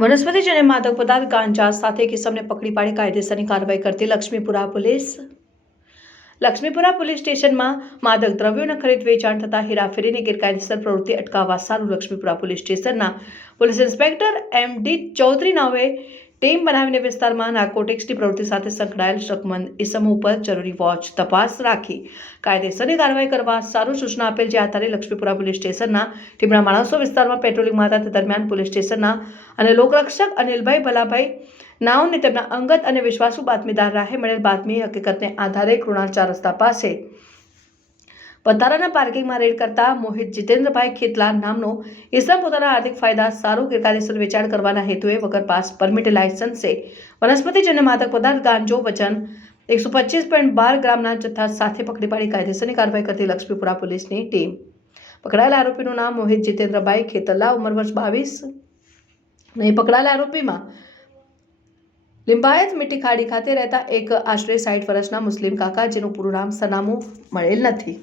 વનસ્પતિજન્ય માદક પદાર્થ ગાંજા સાથે કિસમને પકડી પાડી કાયદેસરની કાર્યવાહી કરતી લક્ષ્મીપુરા પોલીસ સ્ટેશનમાં માદક દ્રવ્યોના ખરીદ વેચાણ તથા હેરાફેરીની ગેરકાયદેસર પ્રવૃત્તિ અટકાવવા સારું લક્ષ્મીપુરા પોલીસ સ્ટેશનના પોલીસ ઇન્સ્પેક્ટર એમ.ડી. ચૌધરી નાઓએ ટીમ બનાવીને વિસ્તારમાં નાર્કોટિક્સની પ્રવૃત્તિ સાથે સંકળાયેલ શકમંદ ઇસમો ઉપર જરૂરી વોચ તપાસ રાખી કાયદેસરની કાર્યવાહી કરવા સારું સૂચના આપેલ, જે આધારે લક્ષ્મીપુરા પોલીસ સ્ટેશનના ટીમના માણસો વિસ્તારમાં પેટ્રોલિંગમાં હતા. તે દરમિયાન પોલીસ સ્ટેશનના અને લોકરક્ષક અનિલભાઈ ભલાભાઈ નાઓને તેમના અંગત અને વિશ્વાસુ બાતમીદાર રાહે મળેલ બાતમી હકીકતને આધારે કૃણાલ 4 રસ્તા પાસે વધારાના પાર્કિંગમાં રેડ કરતા મોહિત જીતેન્દ્રભાઈ ખેતલા નામનો ઇસમ પોતાના આર્થિક ફાયદા સારું ગેરકાયદેસર વેચાણ કરવાના હેતુએ વગર પાસ પરમિટ લાયસન્સે વનસ્પતિજન્ય માદક પદાર્થ ગાંજો વજન 125.12 ગ્રામના જથ્થા સાથે પકડી પાડી કાયદેસરની કાર્યવાહી કરતી લક્ષ્મીપુરા પોલીસની ટીમ. પકડાયેલા આરોપીનું નામ મોહિત જીતેન્દ્રભાઈ ખેતલા, ઉંમર વર્ષ 22. નહીં પકડાયેલા આરોપીમાં લિંબાયત મીઠી ખાડી ખાતે રહેતા એક આશરે 60 વર્ષના મુસ્લિમ કાકા, જેનું પૂરું નામ સરનામું મળેલ નથી.